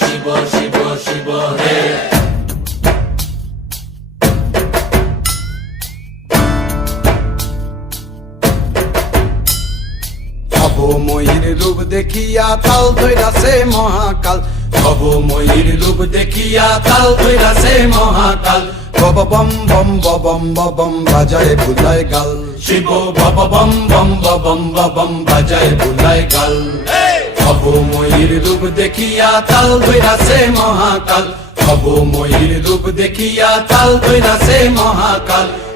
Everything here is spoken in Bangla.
শিব শিব শিব হে। ভবময়ীর রূপ দেখিয়া তাল ধইরাছে মহাকাল, ভবময়ীর রূপ দেখিয়া তাল ধইরাছে মহাকাল। বব বম বম বম বম বাজায় বুলায় গাল, শিব বব বম বম বম বম বাজায় বুলায় গাল। ভবময়ীর রূপ দেখিয়া তাল ধইরাছে মহাকাল, ভবময়ীর রূপ দেখিয়া তাল ধইরাছে মহাকাল।